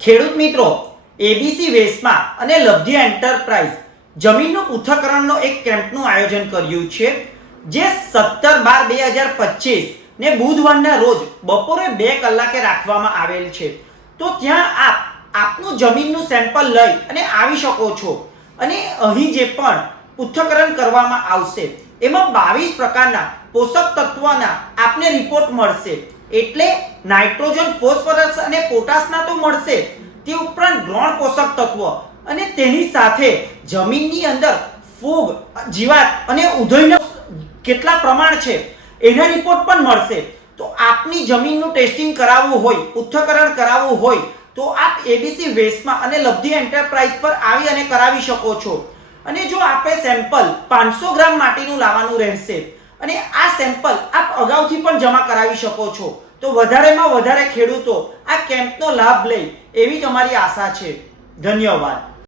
ખેડૂત મિત્રો, એબીસી વેસ્ટમાં અને લબ્ધિ એન્ટરપ્રાઇઝ જમીનનું પૃથ્થકરણનો એક કેમ્પનું આયોજન કર્યું છે, જે 17/12/2025 ને બુધવારના રોજ બપોરે 2 કલાકે રાખવામાં આવેલ છે। તો ત્યાં આપનું જમીનનું સેમ્પલ લઈ અને આવી શકો છો અને અહીં જે પણ પૃથ્થકરણ કરવામાં આવશે એમાં 22 પ્રકારના પોષક તત્વોના આપને રિપોર્ટ મળશે। એટલે નાઇટ્રોજન, ફોસ્ફરસ અને પોટાશના તો મળશે, તે ઉપરાંત ગૌણ પોષક તત્વ અને તેની સાથે જમીનની અંદર ફૂગ, જીવાત અને ઉધઈનો કેટલા પ્રમાણ છે એના રિપોર્ટ પણ મળશે। તો આપની જમીનનું ટેસ્ટિંગ કરાવવું હોય, પૃથ્થકરણ કરાવવું હોય તો આપ એબીસી વેસ્ટમાં અને લબ્ધિ એન્ટરપ્રાઇઝ પર આવી અને કરાવી શકો છો। અને જો આપણે સેમ્પલ 500 ગ્રામ માટીનું લાવવાનું રહેશે અને આ સેમ્પલ આપ અગાઉથી પણ જમા કરાવી શકો છો। તો વધારેમાં વધારે ખેડૂતો આ કેમ્પનો લાભ લે એવી જ અમારી આશા છે। ધન્યવાદ।